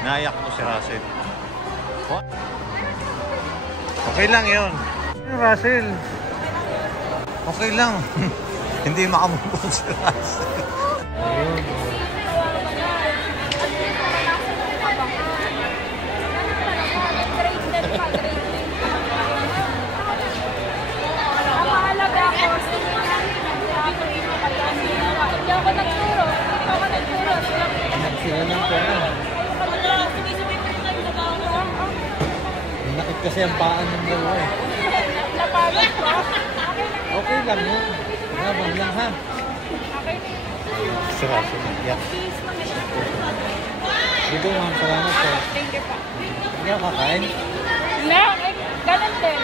Naiyak mo si Russell. What? Okay lang yun. Russell. Okay lang. Hindi makamukha si Russell. Ayun. Sila ng pera. Nakit kasi ang paan ng dalawa eh. Okay lang yun. Habang lang ha. Si Russell. Yeah. Dito ma'am, salamat po. Thank you po. Hindi ako kakain? No, ganun din.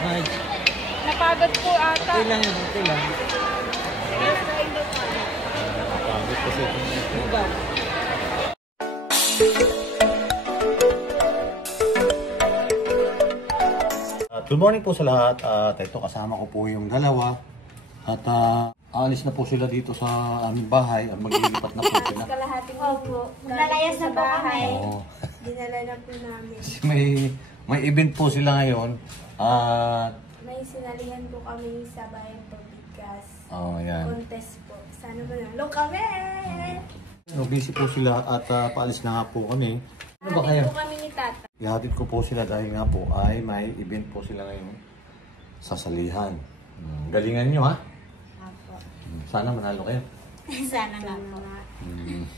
Hi. Napagod po ata. Okay lang yun, okay lang. Napagod kasi ito. Good morning po sa lahat. Ito kasama ko po yung dalawa. At aalis na po sila dito sa aming bahay at maglilipat na po sila. Kalahating po. Nalayas na po kami. Oo. Dinala na po namin. Kasi may event po sila ngayon. At May sinalihan po kami sa bayan po bigas. yan. Contest po. Sana manalo kami! Busy po sila at paalis na nga po kami. Ano ba kayo? Po kami ni Tata. Ihatid ko po sila dahil nga po ay may event po sila ngayon sa salihan. Galingan nyo ha? Apo. Sana manalo kayo. Sana nga po.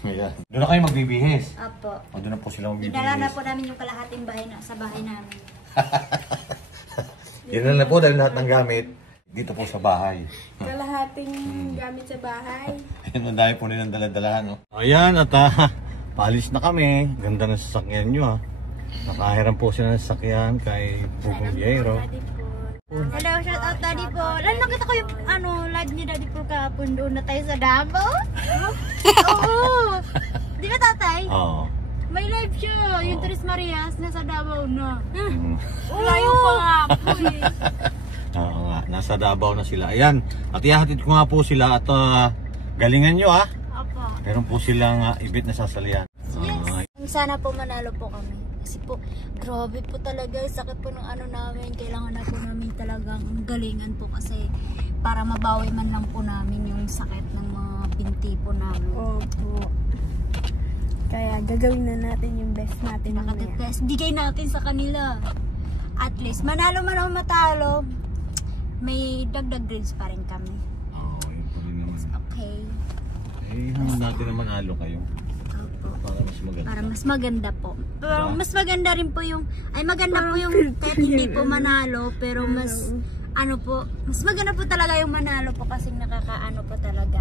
Ayan. Doon na kayo magbibihis. Apo. O doon na po sila magbibihis. Dinala na po namin yung kalahating bahay sa bahay namin. Yan na po dahil lahat ng gamit dito po sa bahay. Kalahating gamit sa bahay. Ayun, ang dami po nilang daladalahan. No? Ayan, at paalis na kami. Ganda ng sasakyan nyo ha. Nakahiram po sila ng sasakyan kay Bugong Yero. Hello, shout out Daddy Paul. Alam, nakita ko yung live ni Daddy Paul kahapon, doon na tayo sa Davao. Oo. Di ba tatay? Oo. May live siya. Yung Tres Marias nasa Davao na. Layo pa nga po eh. Oo nga, nasa Davao na sila. Ayan, at ihahatid ko nga po sila at galingan nyo ha. Opo. Meron po silang event na sasalihan. Yes. Sana po manalo po kami. Kasi po, grabe po talaga. Sakit po ng ano namin. Kailangan na po namin talagang galingan po kasi para mabawi man lang po namin yung sakit ng mga binti po namin. Opo. Kaya gagawin na natin yung best natin. Best. Bigay natin sa kanila. At least, manalo man o matalo, may dagdag grades pa rin kami. Oo, yun po rin naman. Okay. Eh, hanggang natin na manalo kayo. Opo. Para mas maganda. Para mas maganda po. Pero Diba? mas maganda rin po yung, ay maganda po yung kahit hindi po manalo, pero mas, ano po, mas maganda po talaga yung manalo po kasi nakakaano po talaga.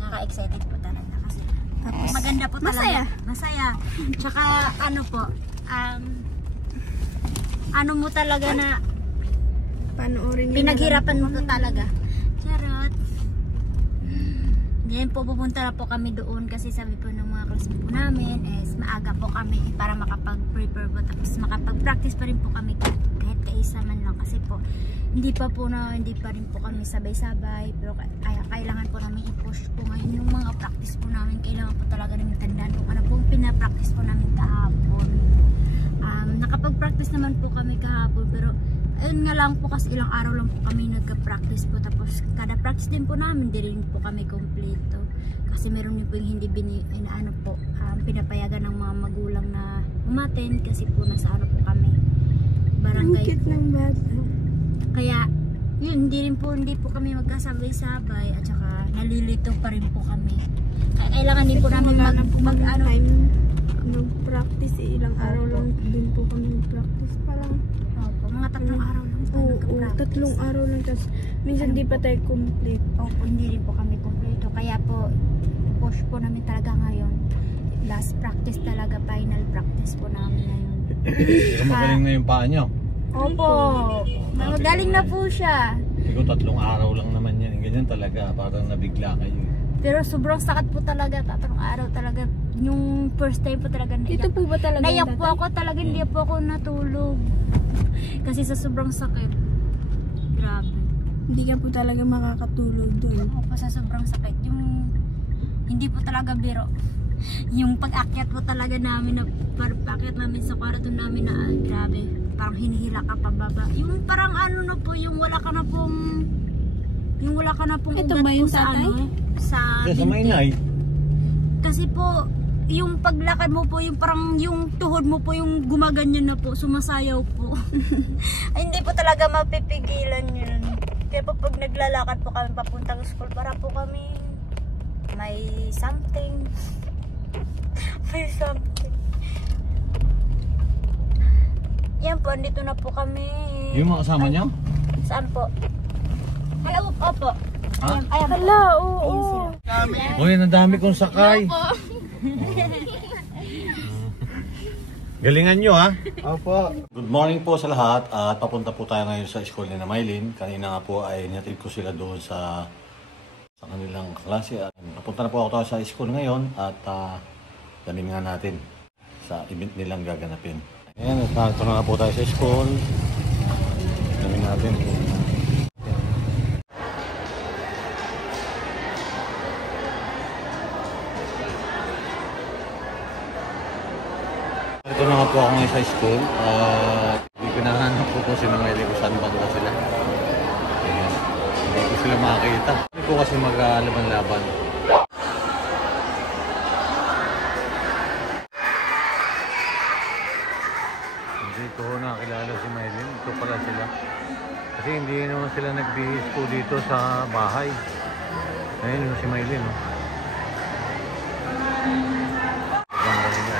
Nakaka-excited po talaga kasi maganda po talaga. Masaya. Masaya. Tsaka ano po, ano mo talaga na Panoorin nyo pinaghirapan mo po talaga. Charot. Ngayon po pupunta na po kami doon kasi sabi po ng mga classmates po namin is maaga po kami para makapag-prepare po tapos makapag-practice pa rin po kami kahit kaisa man lang kasi po hindi pa rin po kami sabay-sabay pero kailangan po namin i-push po ngayon yung mga practice po namin. Kailangan po talaga namin tandaan kung ano po pinapractice po namin kahapon. Nakapag-practice naman po kami kahapon pero ayun nga lang po kasi ilang araw lang po kami nagka-practice po tapos kada practice din po namin di rin po kami kompleto kasi meron din po yung hindi pinapayagan ng mga magulang na umaten kasi po nasa ano po kami barangay Ang cute po. ng bata. Kaya yun hindi po kami magkasabay-sabay at saka nalilito pa rin po kami kaya kailangan din po namin nag-practice ilang araw lang din po kami nag-practice pa lang. mga 3 araw lang po Oo, 3 araw lang tapos minsan di pa tayo complete. Opo, hindi rin po kami kompleto. Kaya po, push po namin talaga ngayon. Last practice talaga, final practice po namin ngayon. Pero magaling na yung paa nyo. Opo, magaling na po siya. Siguro 3 araw lang naman yan. Ganyan talaga, parang nabigla kayo. Pero sobrang sakit po talaga, 3 araw talaga. Yung first time po talaga naiyak. Ito po ba talaga Naiyak po ako talaga, hindi po ako natulog. Kasi sa sobrang sakit. Grabe. Hindi ka po talaga makakatulog doon. Opo, sa sobrang sakit. Yung hindi po talaga biro. Yung pag-akyat po talaga namin na pag-akyat namin sa kwarto namin na grabe. Parang hinihila ka pababa. Yung parang ano na po, yung wala ka na pong Ito ugat ba yung po sa tatay? sa Sa dingding. mainay. Kasi po, yung paglakad mo po, yung parang yung tuhod mo po, yung gumaganyan na po, sumasayaw po. Ay, hindi po talaga mapipigilan yun. Kaya po pag naglalakad po kami papuntang school, para po kami may something. May something. Yan po, andito na po kami. Yung mga kasama niyo? Saan po? Hello, opo. Ha? Ayan po. Hala, oo. Uy, ang dami kong sakay. Galingan nyo ha. Opo. Good morning po sa lahat at papunta po tayo ngayon sa school ni Maylin. Kanina nga po ay nihatid ko sila doon sa kanilang klase. At papunta na po ako sa school ngayon at ganin nga natin sa event nilang gaganapin. Ayan, narito na po tayo sa school. Ganin natin. Ito na nga po ako ngayon sa school. Hindi ko nahanap po si Maylin kung saan banda sila. Ayan. Hindi ko sila makakita. Hindi ko kasi mag-laban-laban. Hindi ko nakakilala si Maylin. Ito pala sila. Kasi hindi naman sila nagbihis po dito sa bahay. Ayun si Maylin. Oh. Ganda nila.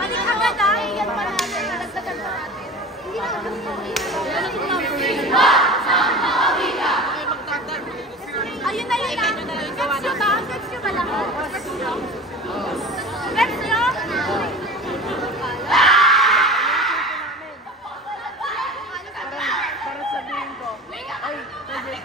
Balik agad ah. Yan pa natin. Dagdagan pa natin. Hindi na agad ito. Ayun na yun ah. Gets nyo ba? Gets nyo ba lahat? Gets nyo? Gets nyo? Para sabihin ko, ay, pwede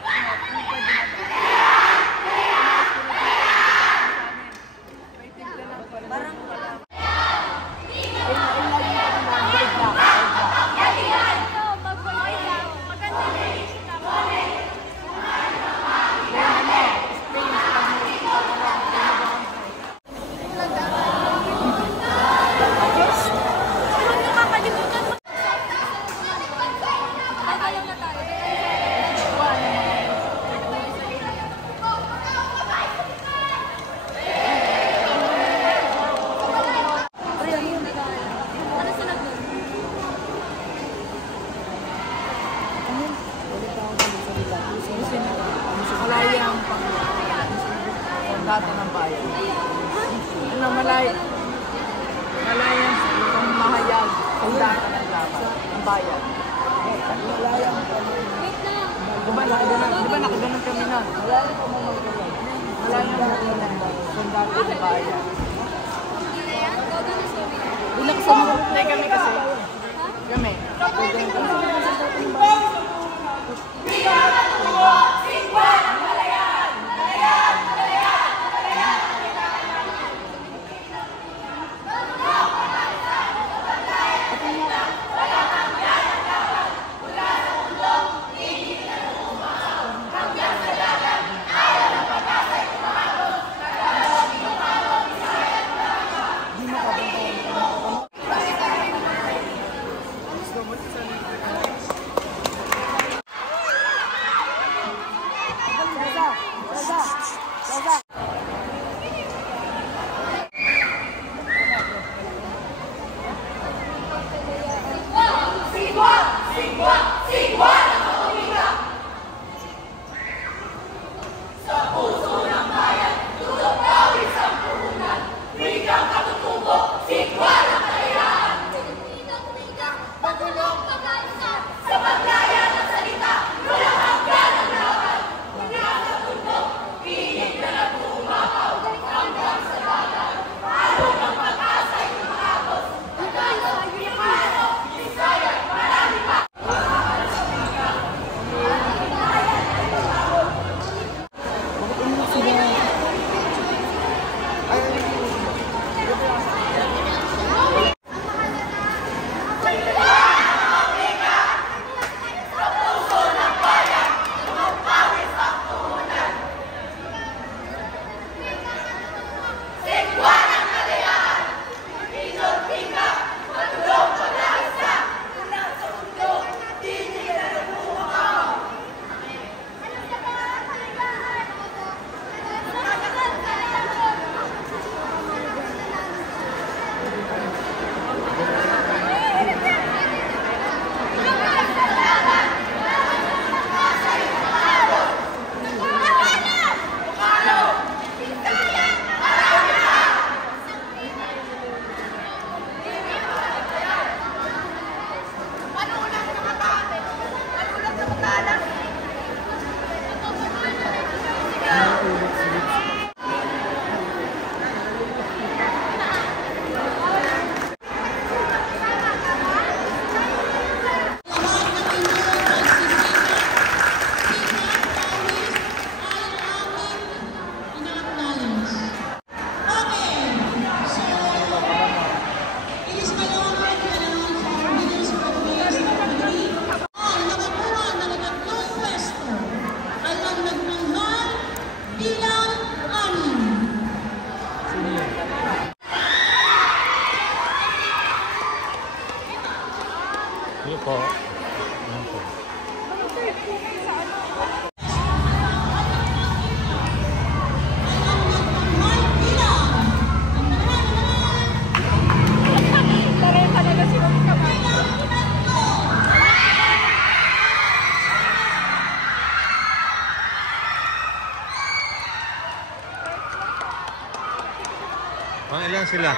malayang pangdata ng bayan. Ano, malayang pangmahayag pangdata ng bayan. Malayang diba nakaganon kami na? Malayang pangdata ng bayan. Bilang sa mga kami kasi. Kami. Sige po. Yan po. Mga ilan sila?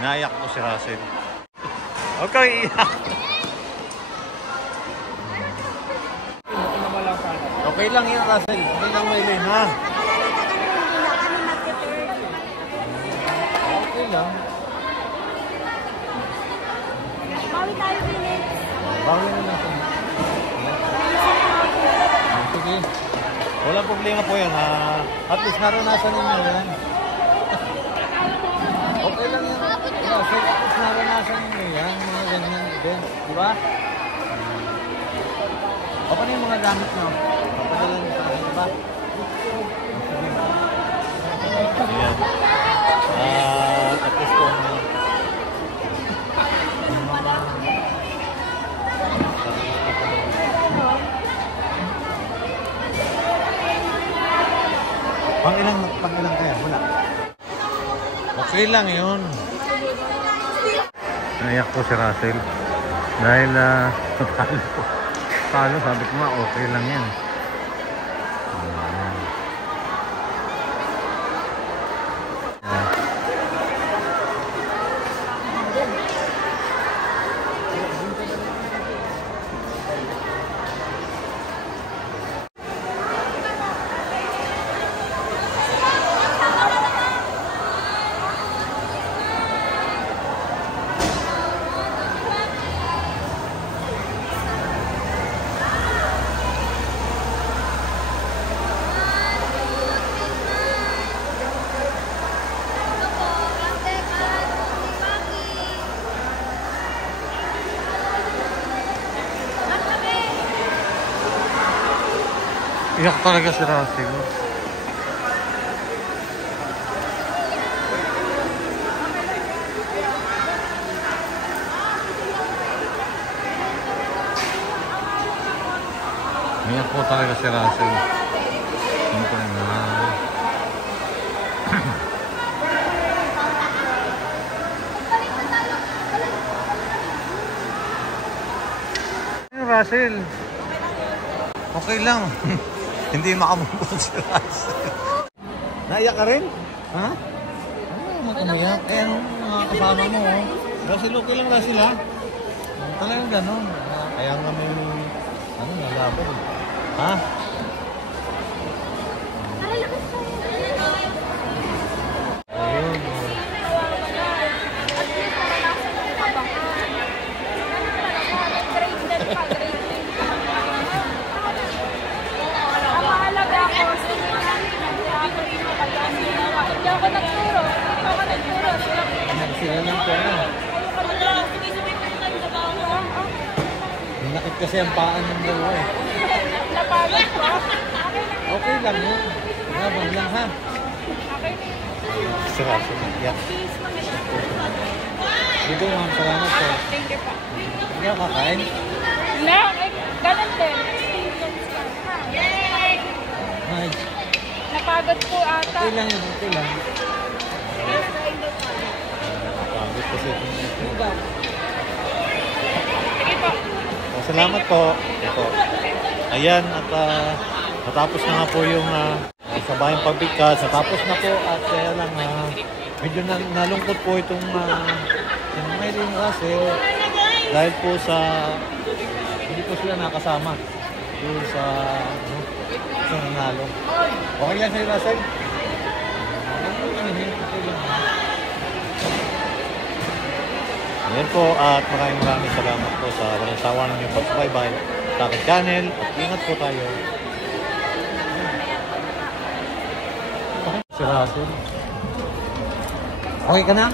Naiyak po si Russell. Okay, iyak. Okay lang yan, Russell. Okay lang, Maylin, ha? Okay lang. Bawi tayo, Philip. Bawi na lang. Sige. Walang problema po yan, ha? At least naranasan ninyo yan. Okay lang yan. Yeah, so at least naranasan ninyo yan. Mga ganyan events, di ba? O paano yung mga gamit nyo? Papadala nyo sa kanila ba? Ayan. At least po Pang-ilang kaya? Wala. Okay lang yun. Naiyak po si Russell. Dahil talo po. Talo, sabi ko nga, okay lang yan. Iyak talaga si Russell. Iyak po talaga si Russell. Siyempre na. Russell. Okay lang. Hindi makamukha si Russell. Naiyak ka rin? Ha? Ano naman umiyak? Eh, ano mga kasama mo? Oh. Russell, okay lang Russell, ha? Talagang gano'n. Kaya nga may, ano, nalaban. Ha? Ayun. Sila lang po na. Nakit kasi ang paan ng dalawa eh. Napagod ko. Okay lang yun. Laban lang ha. Sarap siya. Yeah. Dito ma'am, salamat po. Thank you po. Hindi ako kakain. Na, ganun din. Ay, Napagod po ata. okay lang yun. Okay lang. Napagod kasi ito. Sige po. Salamat po. Ito. Ayan, at natapos na nga po yung sa bayang pagbigkas. Natapos na po at kaya lang medyo nalungkot po itong Maylin Russell dahil po sa hindi po sila nakasama doon sa nanalo. Okay lang sa'yo, Russell? Ayan po at maraming salamat po sa walang sawa ng inyong pagsubaybay sa aking channel at ingat po tayo. Si Russell. Okay ka na?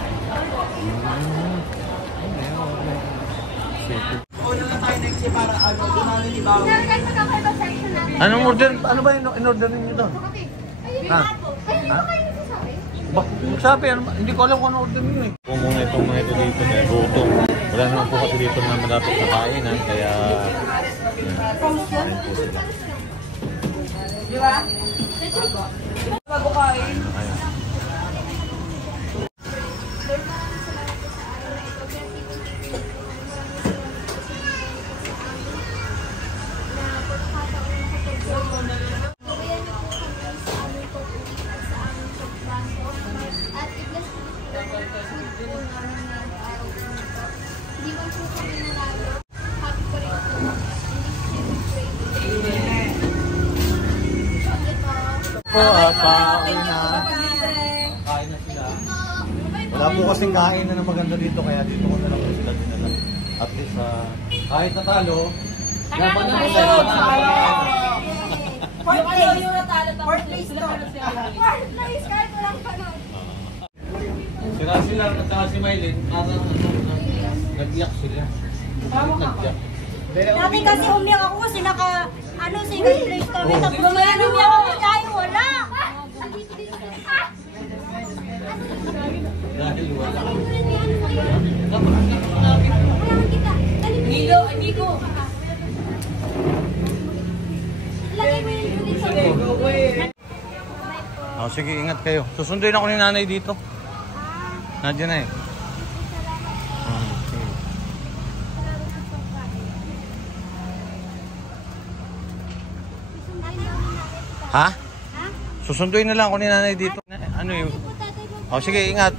Anong order? Ano ba yung in-order ninyo doon? Ha? Magsabi, hindi ko alam kung ano order nyo eh. Kung muna itong mga ito dito na gutom. Wala naman po kasi dito na malapit na kainan, kaya kain po sila. Di ba? Bago kain. At Hindi man po kami nanalo. Happy pa rin po. Po, pauwi na. Kain na sila. Wala po kasing kain na maganda dito, kaya dito ko na lang po sila dinala. At least, kahit natalo, laban na po tayo. Fourth place, kahit walang panood. Sila at saka si Mylene, parang nag-iyak sila. Nag-iyak. Dati kasi umiyak ako kasi second place kami. Tapos ngayon umiyak ako dahil wala. Dahil wala. Nilo, Nico. Lagay mo yung dito. Oh, sige, ingat kayo. Susunduin ako ni nanay dito. Nandiyan na eh. Okay. Ha? Susunduin na lang ako ni nanay dito. Ano yun? Oh, sige, ingat.